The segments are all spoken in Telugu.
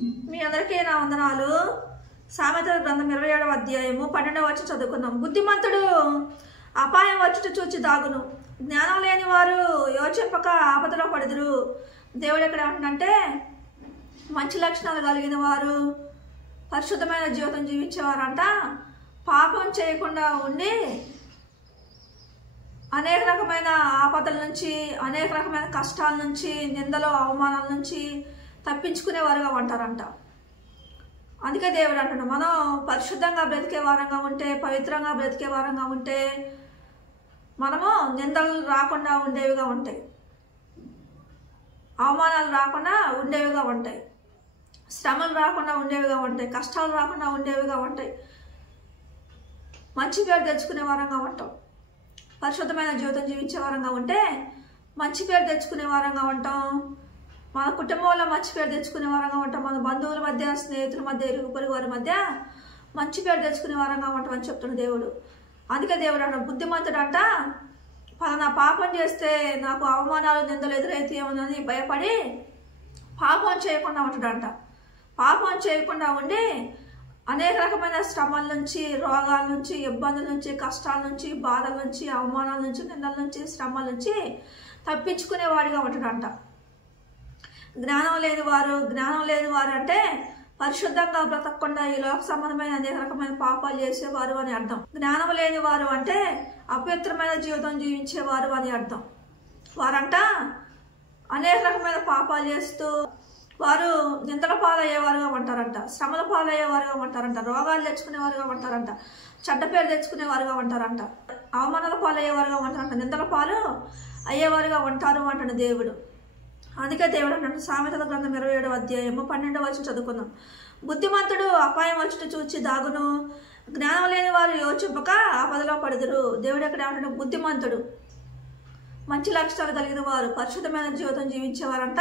మీ అందరికీ నా వందనాలు. సామెతల గ్రంథం 27వ అధ్యాయము 12వ వచనం చదువుకుందాం. బుద్ధిమంతుడు అపాయం వచ్చుట చూచి దాగును, జ్ఞానం లేని వారు యోచింపక ఆపదలో పడుదురు. దేవుడు ఎక్కడ ఏమంటుందంటే, మంచి లక్షణాలు కలిగిన వారు, పరిశుద్ధమైన జీవితం జీవించేవారంట పాపం చేయకుండా ఉండి అనేక రకమైన ఆపదల నుంచి, అనేక రకమైన కష్టాల నుంచి, నిందలు అవమానాల నుంచి తప్పించుకునేవారుగా ఉంటారంట. అందుకే దేవుడు అంటున్నాడు, మనం పరిశుద్ధంగా బ్రతికే వారంగా ఉంటే, పవిత్రంగా బ్రతికే వారంగా ఉంటే మనము నిందలు రాకుండా ఉండేవిగా ఉంటాయి, అవమానాలు రాకుండా ఉండేవిగా ఉంటాయి, శ్రమలు రాకుండా ఉండేవిగా ఉంటాయి, కష్టాలు రాకుండా ఉండేవిగా ఉంటాయి, మంచి పేరు తెచ్చుకునే వారంగా ఉంటాం. పరిశుద్ధమైన జీవితం జీవించే వారంగా ఉంటే మంచి పేరు తెచ్చుకునే వారంగా ఉంటాం. మన కుటుంబంలో మంచి పేరు తెచ్చుకునే వారంగా ఉంటాం. మన బంధువుల మధ్య, స్నేహితుల మధ్య, ఇరుగు పొరుగు వారి మధ్య మంచి పేరు తెచ్చుకునే వారంగా ఉంటాం అని చెప్తున్న దేవుడు. అందుకే దేవుడు అంట, బుద్ధిమంతుడు అంట పలానా పాపం చేస్తే నాకు అవమానాలు, నిందలు ఎదురైతేమోనని భయపడి పాపం చేయకుండా ఉంటాడంట. పాపం చేయకుండా ఉండి అనేక రకమైన శ్రమల నుంచి, రోగాల నుంచి, ఇబ్బందుల నుంచి, కష్టాల నుంచి, బాధల నుంచి, అవమానాల నుంచి, నిందల నుంచి, శ్రమల నుంచి తప్పించుకునేవాడిగా ఉంటాడంట. జ్ఞానం లేని వారు అంటే పరిశుద్ధంగా బ్రతకకుండా ఈ లోక సంబంధమైన అనేక రకమైన పాపాలు చేసేవారు అని అర్థం. జ్ఞానం లేని వారు అంటే అపవిత్రమైన జీవితం జీవించేవారు అని అర్థం. వారంట అనేక రకమైన పాపాలు చేస్తూ వారు నిందల పాలయ్యేవారుగా ఉంటారంట, శ్రమల పాలయ్యేవారుగా ఉంటారంట, రోగాలు తెచ్చుకునేవారుగా ఉంటారంట, చెడ్డ పేరు తెచ్చుకునేవారుగా ఉంటారంట, అవమానాల పాలయ్యేవారుగా ఉంటారంట, నిందల పాలు అయ్యేవారుగా ఉంటారు అంటాడు దేవుడు. అందుకే దేవుడు అంటాడు, సామెతల గ్రంథం 27వ అధ్యాయము 12వ వచనం చదువుకుందాం. బుద్ధిమంతుడు అపాయం వచ్చుట చూచి దాగును, జ్ఞానం లేని వారు యోచింపక ఆపదలో పడుదురు. దేవుడు ఎక్కడ ఏమంటాడు, బుద్ధిమంతుడు, మంచి లక్షణాలు కలిగిన వారు, పరిశుద్ధమైన జీవితం జీవించేవారంట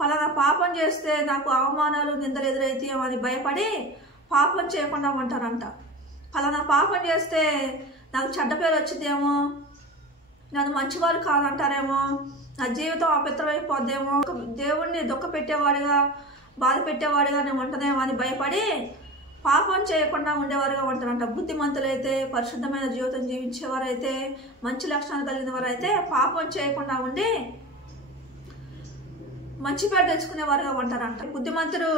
పలానా పాపం చేస్తే నాకు అవమానాలు, నిందలు ఎదురైతాయో అని భయపడి పాపం చేయకుండా ఉంటారంట. పలానా పాపం చేస్తే నాకు చెడ్డ పేరు వచ్చిందేమో, నన్ను మంచివారు కాదంటారేమో, నా జీవితం అపవిత్రమైపోద్దేమో, దేవుణ్ణి దుఃఖ పెట్టేవాడిగా, బాధ పెట్టేవాడిగా నేను ఉంటదేమో అని భయపడి పాపం చేయకుండా ఉండేవారుగా ఉంటారంట. బుద్ధిమంతులైతే, పరిశుద్ధమైన జీవితం జీవించేవారైతే, మంచి లక్షణాలు కలిగిన వారైతే పాపం చేయకుండా ఉండి మంచి పేరు తెచ్చుకునేవారుగా ఉంటారంట. బుద్ధిమంతుడు,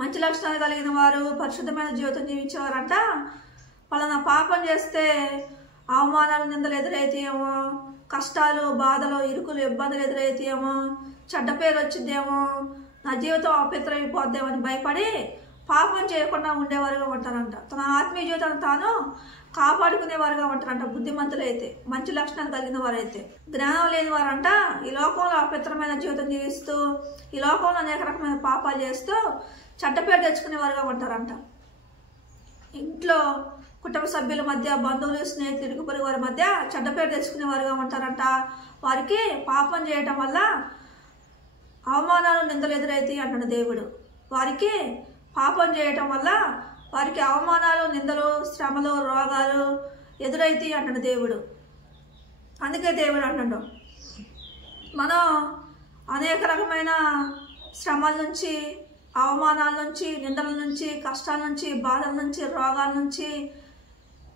మంచి లక్షణాలు కలిగిన వారు, పరిశుద్ధమైన జీవితం జీవించేవారంట పలానా పాపం చేస్తే అవమానాలు, నిందలు ఎదురైతేమో, కష్టాలు, బాధలు, ఇరుకులు, ఇబ్బందులు ఎదురైతేమో, చెడ్డ పేరు వచ్చిందేమో, నా జీవితం అపవిత్రమైపోద్దేమో అని భయపడి పాపం చేయకుండా ఉండేవారుగా ఉంటారంట. తన ఆత్మీయ జీవితాన్ని తాను కాపాడుకునేవారుగా ఉంటారంట బుద్ధిమంతులైతే, మంచి లక్షణాలు కలిగిన వారైతే. జ్ఞానం లేని వారంట ఈ లోకంలో అపవిత్రమైన జీవితం జీవిస్తూ, ఈ లోకంలో అనేక రకమైన పాపాలు చేస్తూ చెడ్డ పేరు తెచ్చుకునేవారుగా ఉంటారంట. ఇంట్లో కుటుంబ సభ్యుల మధ్య, బంధువులు, స్నేహితులు, ఇరుగు పొరుగు వారి మధ్య చెడ్డ పేరు తెచ్చుకునేవారుగా ఉంటారంట. వారికి పాపం చేయటం వల్ల అవమానాలు, నిందలు ఎదురైతాయి అంటాడు దేవుడు. వారికి పాపం చేయటం వల్ల వారికి అవమానాలు, నిందలు, శ్రమలు, రోగాలు ఎదురైతాయి అంటాడు దేవుడు. అందుకే దేవుడు అంటాడు, మనం అనేక రకమైన శ్రమల నుంచి, అవమానాల నుంచి, నిందల నుంచి, కష్టాల నుంచి, బాధల నుంచి, రోగాల నుంచి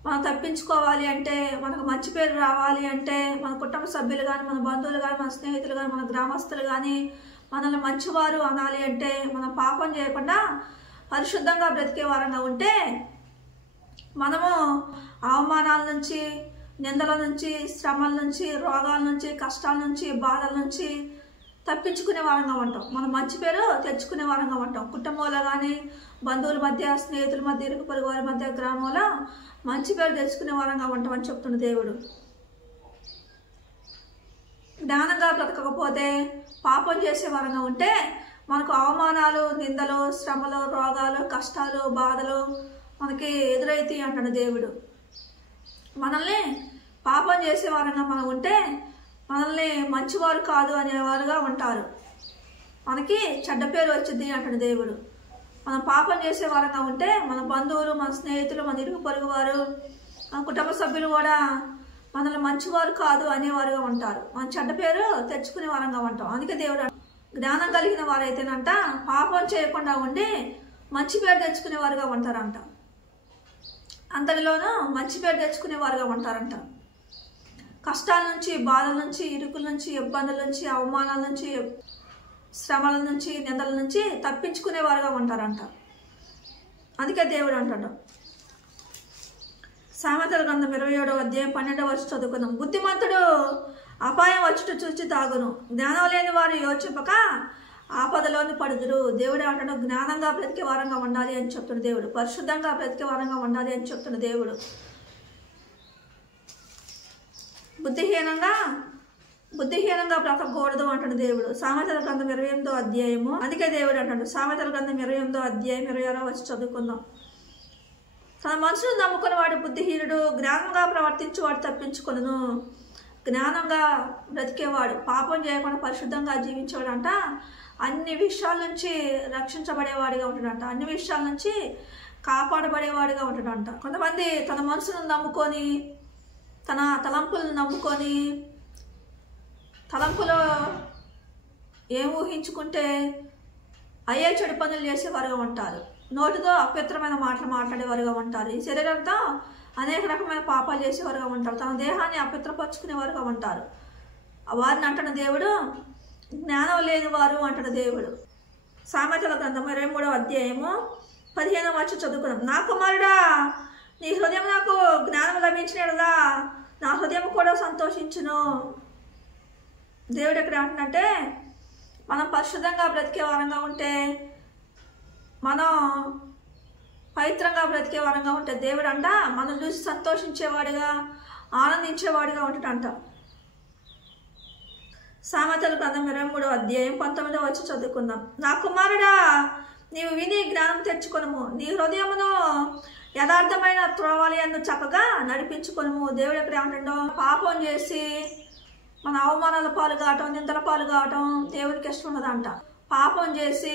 మనం తప్పించుకోవాలి అంటే, మనకు మంచి పేరు రావాలి అంటే, మన కుటుంబ సభ్యులు కానీ, మన బంధువులు కానీ, మన స్నేహితులు కానీ, మన గ్రామస్తులు కానీ మనల్ని మంచివారు అనాలి అంటే, మనం పాపం చేయకుండా పరిశుద్ధంగా బ్రతికే వారంగా ఉంటే మనము అవమానాల నుంచి, నిందల నుంచి, శ్రమల నుంచి, రోగాల నుంచి, కష్టాల నుంచి, బాధల నుంచి తప్పించుకునే వారంగా ఉంటాం. మనం మంచి పేరు తెచ్చుకునే వారంగా ఉంటాం. కుటుంబంలో కానీ, బంధువుల మధ్య, స్నేహితుల మధ్య, ఇరుగు పొరుగు వారి మధ్య, గ్రామంలో మంచి పేరు తెచ్చుకునే వారంగా ఉంటామని చెప్తున్న దేవుడు. జ్ఞానంగా బ్రతకకపోతే, పాపం చేసే వారంగా ఉంటే మనకు అవమానాలు, నిందలు, శ్రమలు, రోగాలు, కష్టాలు, బాధలు మనకి ఎదురైతాయి అంటాడు దేవుడు. మనల్ని పాపం చేసే వారంగా మనం ఉంటే మనల్ని మంచివారు కాదు అనేవారుగా ఉంటారు, మనకి చెడ్డ పేరు వచ్చింది అంటాడు దేవుడు. మనం పాపం చేసే వారంగా ఉంటే మన బంధువులు, మన స్నేహితులు, మన ఇరుగు పొరుగు వారు, మన కుటుంబ సభ్యులు కూడా మనల్ని మంచివారు కాదు అనేవారుగా ఉంటారు, మన చెడ్డ పేరు తెచ్చుకునే వారంగా ఉంటాం. అందుకే దేవుడు జ్ఞానం కలిగిన వారైతేనంట పాపం చేయకుండా ఉండి మంచి పేరు తెచ్చుకునేవారుగా ఉంటారంట. అందరిలోనూ మంచి పేరు తెచ్చుకునేవారుగా ఉంటారంట. కష్టాల నుంచి, బాధల నుంచి, ఇరుకుల నుంచి, ఇబ్బందుల నుంచి, అవమానాల నుంచి, శ్రమల నుంచి, నిందల నుంచి తప్పించుకునేవారుగా ఉంటారంట. అందుకే దేవుడు అంటాడు, సామెతల గ్రంథం 27వ అధ్యాయం 12వ వచనం చదువుకుందాం. బుద్ధిమంతుడు అపాయం వచ్చుట చూచి తాగును, జ్ఞానం లేని వారు యోచింపక ఆపదలోని పడుదురు. దేవుడు అంటాడు, జ్ఞానంగా బ్రతికే వారంగా ఉండాలి అని చెప్తున్న దేవుడు, పరిశుద్ధంగా బ్రతికే వారంగా ఉండాలి అని చెప్తున్న దేవుడు. బుద్ధిహీనంగా బ్రతకూడదు అంటున్న దేవుడు. సామెతల గ్రంథం 28వ అధ్యాయము. అందుకే దేవుడు అంటాడు, సామెతల గ్రంథం 28వ అధ్యాయం 26వ వచ్చి చదువుకుందాం. తన మనసును నమ్ముకున్న వాడు బుద్ధిహీనుడు, జ్ఞానంగా ప్రవర్తించి వాడు తప్పించుకొనును. జ్ఞానంగా బ్రతికేవాడు, పాపం చేయకుండా పరిశుద్ధంగా జీవించేవాడు అంట అన్ని విషయాల నుంచి రక్షించబడేవాడిగా ఉంటాడంట, అన్ని విషయాల నుంచి కాపాడబడేవాడిగా ఉంటాడంట. కొంతమంది తన మనసును నమ్ముకొని, తన తలంపులను నమ్ముకొని, తలంపులో ఏం ఊహించుకుంటే అయ్యే చెడు పనులు చేసేవారుగా ఉంటారు. నోటితో అపవిత్రమైన మాటలు మాట్లాడేవారుగా ఉంటారు. ఈ శరీరంతో అనేక రకమైన పాపాలు చేసేవారుగా ఉంటారు. తన దేహాన్ని అపవిత్రపరుచుకునేవారుగా ఉంటారు. వారిని అంటున్న దేవుడు జ్ఞానం లేని వారు అంటున్న దేవుడు. సామెతల గ్రంథం 23వ అధ్యాయము 15వ వచనం చదువుకున్నాం. నా కుమారుడా, నీ హృదయం నాకు జ్ఞానం లభించినదా, నా హృదయం కూడా సంతోషించును. దేవుడు ఎక్కడ అంటున్నంటే, మనం పరిశుద్ధంగా బ్రతికే వారంగా ఉంటే, మనం పవిత్రంగా బ్రతికే వారంగా ఉంటే దేవుడు అంట మనం చూసి సంతోషించేవాడిగా, ఆనందించేవాడిగా ఉంటాడంట. సామెతల గ్రంథం 23వ అధ్యాయం 19వ వచనం చదువుకుందాం. నా కుమారుడా, నీవు విని జ్ఞానం తెచ్చుకొనుము, నీ హృదయమును యథార్థమైన త్రోవలందు చక్కగా నడిపించుకొనుము. దేవుడు ఎక్కడ ఏమంటాడో, పాపం చేసి మన అవమానాల పాలు కావటం, నిందల పాలు కావటం దేవునికి ఇష్టం ఉండదంట. పాపం చేసి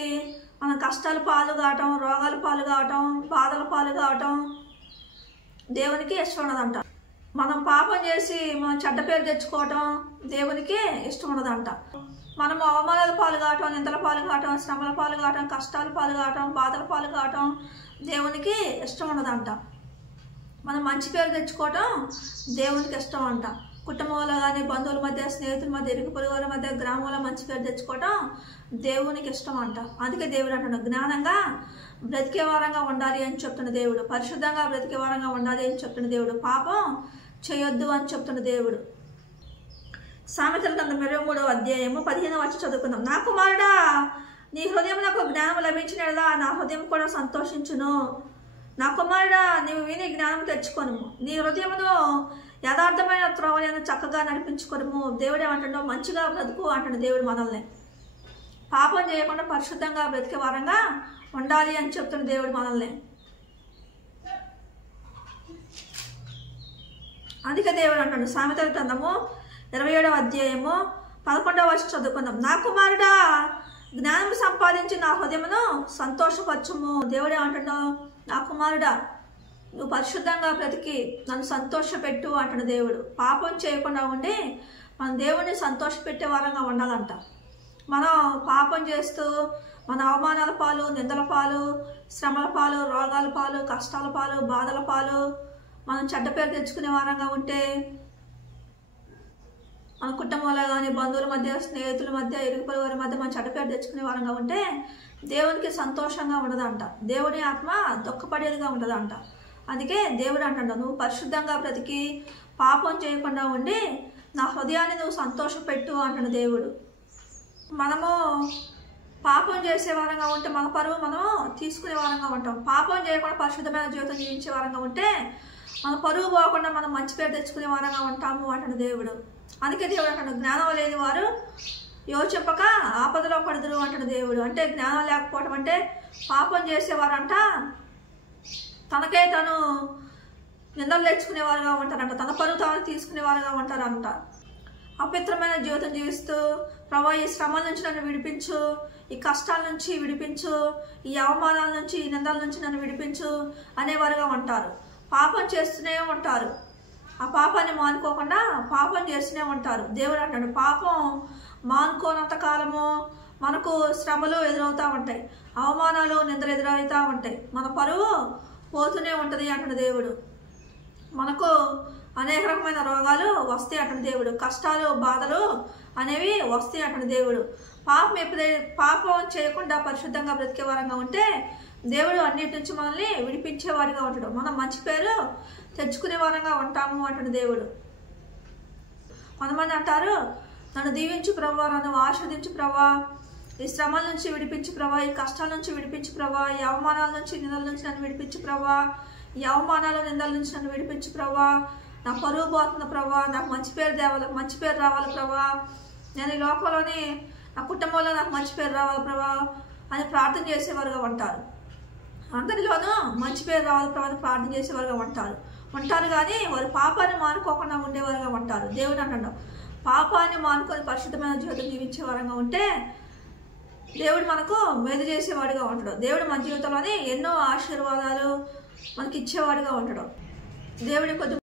మన కష్టాల పాలు కావటం, రోగాల పాలు కావటం, బాధల పాలు కావటం దేవునికి ఇష్టం ఉండదంట. మనం పాపం చేసి మనం చెడ్డ పేరు తెచ్చుకోవటం దేవునికి ఇష్టం ఉండదంట. మనం అవమానాల పాలు కావటం, నిందల పాలు కావటం, శ్రమల పాలు కావటం, కష్టాల పాలు కావటం, బాధల పాలు కావటం దేవునికి ఇష్టం ఉండదంట. మనం మంచి పేరు తెచ్చుకోవటం దేవునికి ఇష్టం అంట. కుటుంబంలో కానీ, బంధువుల మధ్య, స్నేహితుల మధ్య, ఇరుగు పొరుగుల మధ్య, గ్రామంలో మంచి పేరు తెచ్చుకోవటం దేవునికి ఇష్టం అంట. అందుకే దేవుడు అంటాడు, జ్ఞానంగా బ్రతికే వారంగా ఉండాలి అని చెప్తున్న దేవుడు, పరిశుద్ధంగా బ్రతికే వారంగా ఉండాలి అని చెప్తున్న దేవుడు, పాపం చేయొద్దు అని చెప్తున్న దేవుడు. సామెతల గ్రంథం 23వ అధ్యాయము 15వ వచనం చదువుకుందాం. నా కుమారుడా, నీ హృదయం నాకు జ్ఞానం లభించినదా, నా హృదయం కూడా సంతోషించును. నా కుమారుడా, నీవు విని జ్ఞానం తెచ్చుకొనుము, నీ హృదయమును యథార్థమైన త్రోవలను చక్కగా నడిపించుకొనుము. దేవుడు ఏమంటాడో, మంచిగా బ్రతుకు అంటాడు దేవుడు మనల్ని. పాపం చేయకుండా పరిశుద్ధంగా బ్రతికే వారంగా ఉండాలి అని చెప్తున్న దేవుడు మనల్ని. అందుకే దేవుడు అంటాడు, సామెతల గ్రంథము 27వ అధ్యాయము 11వ వచనం చదువుకుందాం. నా కుమారుడా, జ్ఞానం సంపాదించి నా హృదయమును సంతోషపరచుము. దేవుడే అంటాడు, నా కుమారుడా, నువ్వు పరిశుద్ధంగా బ్రతికి నన్ను సంతోషపెట్టు అంటున్న దేవుడు. పాపం చేయకుండా ఉండి మన దేవుడిని సంతోషపెట్టే వారంగా ఉండాలంట. మనం పాపం చేస్తూ మన అవమానాల పాలు, నిందల పాలు, శ్రమల పాలు, రోగాల పాలు, కష్టాల పాలు, బాధల పాలు మనం చెడ్డ పేరు తెచ్చుకునే వారంగా ఉంటే, మన కుటుంబంలో కానీ, బంధువుల మధ్య, స్నేహితుల మధ్య, ఇరుగు పొరుగు మధ్య మనం చెడ్డ పేరు తెచ్చుకునే వారంగా ఉంటే దేవునికి సంతోషంగా ఉండదంట. దేవుని ఆత్మ దుఃఖపడేదిగా ఉండదంట. అందుకే దేవుడు అంటాడు, నువ్వు పరిశుద్ధంగా బ్రతికి పాపం చేయకుండా ఉండి నా హృదయాన్ని నువ్వు సంతోషపెట్టు అంటున్న దేవుడు. మనము పాపం చేసే వారంగా ఉంటే మన పరువు మనము తీసుకునే వారంగా ఉంటాం. పాపం చేయకుండా పరిశుద్ధమైన జీవితం జీవించే వారంగా ఉంటే మన పరువు పోకుండా మనం మంచి పేరు తెచ్చుకునే వారంగా ఉంటాము అంటున్న దేవుడు. అందుకే దేవుడు అంటాడు, జ్ఞానం లేని వారు యోచింపక ఆపదలో పడుదురు అంటున్న దేవుడు. అంటే జ్ఞానం లేకపోవడం అంటే పాపం చేసేవారంట తనకే తను నిందలు తెచ్చుకునేవారుగా ఉంటారంట, తన పరువు తాను తీసుకునేవారుగా ఉంటారంట. అపవిత్రమైన జీవితం జీవిస్తూ, ప్రభా ఈ శ్రమల నుంచి నన్ను విడిపించు, ఈ కష్టాల నుంచి విడిపించు, ఈ అవమానాల నుంచి, ఈ నిందల నుంచి నన్ను విడిపించు అనేవారుగా ఉంటారు. పాపం చేస్తూనే ఉంటారు. ఆ పాపాన్ని మానుకోకుండా పాపం చేస్తూనే ఉంటారు. దేవుడు అంటాడు, పాపం మానుకోనంత కాలము మనకు శ్రమలు ఎదురవుతూ ఉంటాయి, అవమానాలు నిందలు ఎదురవుతూ ఉంటాయి, మన పరువు పోతూనే ఉంటుంది అంటున్న దేవుడు. మనకు అనేక రకమైన రోగాలు వస్తాయి అంటున్న దేవుడు, కష్టాలు బాధలు అనేవి వస్తాయి అంటున్న దేవుడు. పాపం చేయకుండా పరిశుద్ధంగా బ్రతికే వారంగా ఉంటే దేవుడు అన్నిటి నుంచి మనల్ని విడిపించేవాడిగా ఉంటాడు. మనం మంచి పేరు తెచ్చుకునే వారంగా ఉంటాము అంటున్న దేవుడు. కొంతమంది అంటారు, నన్ను దీవించు ప్రభా, నన్ను ఆశీర్వదించు ప్రభా, ఈ శ్రమల నుంచి విడిపించు ప్రభా, ఈ కష్టాల నుంచి విడిపించు ప్రభా, ఈ అవమానాల నుంచి నిందల నుంచి నన్ను విడిపించు ప్రభా, ఈ అవమానాల నిందల నుంచి నన్ను విడిపించు ప్రభా, నా పరువు పోతున్న ప్రభా, నాకు మంచి పేరు రావాలి ప్రభా, నేను ఈ లోకంలోని నా కుటుంబంలో నాకు మంచి పేరు రావాలి ప్రభా అని ప్రార్థన చేసేవారుగా ఉంటారు. అందరిలోనూ మంచి పేరు రావాలి ప్రభా అని ప్రార్థన చేసేవారుగా ఉంటారు కానీ వారు పాపాన్ని మానుకోకుండా ఉండేవారుగా ఉంటారు. దేవుడు అంటాడు, పాపాన్ని మానుకొని పరిశుద్ధమైన జీవితం జీవించే వారంగా ఉంటే దేవుడు మనకు మేలు చేసేవాడిగా ఉంటాడు. దేవుడు మన జీవితంలోనే ఎన్నో ఆశీర్వాదాలు మనకి ఇచ్చేవాడిగా ఉంటాడు. దేవుడి కొద్ది